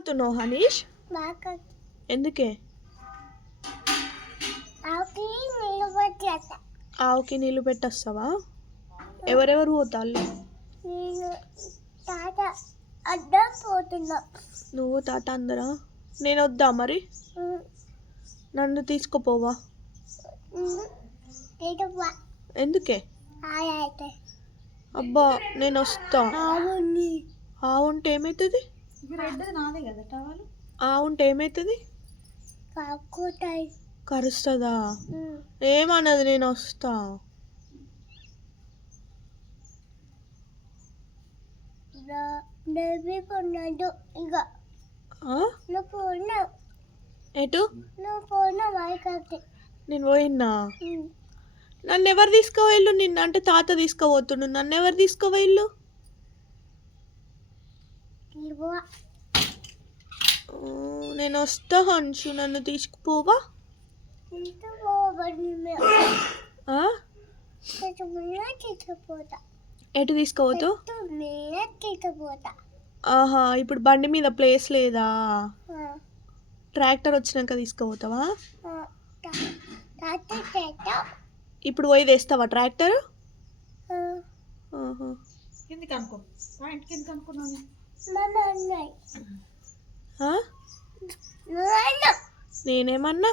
పోతున్నావు హనీష్? ఎందుకే? ఆవుకి నీళ్ళు పెట్టొస్తావా? ఎవరెవరు పోతాళ్ళు? నువ్వు తాత అందరా? నేను వద్దా మరి? నన్ను తీసుకుపోవా? ఎందుకే? అబ్బా నేను వస్తా. ఆవు ఉంటే ఏమవుతుంది? ఆవు ఉంటే ఏమవుతుంది? కరుస్తుందా? ఏమన్నది, నేను వస్తా. ఎటు? నేను పోయినా? నన్ను ఎవరు తీసుకోవేళ్ళు? నిన్న అంటే తాత తీసుకోబోతుండు, నన్ను ఎవరు తీసుకోవేళ్ళు? నేను వస్తా హన్షు, నన్ను తీసుకుపోవా? ఎటు తీసుకోవద్దు? ఆహా, ఇప్పుడు బండి మీద ప్లేస్ లేదా? ట్రాక్టర్ వచ్చినాక తీసుకుపోతావా? ఇప్పుడు పోయి తెస్తావా ట్రాక్టర్? నేనేమన్నా?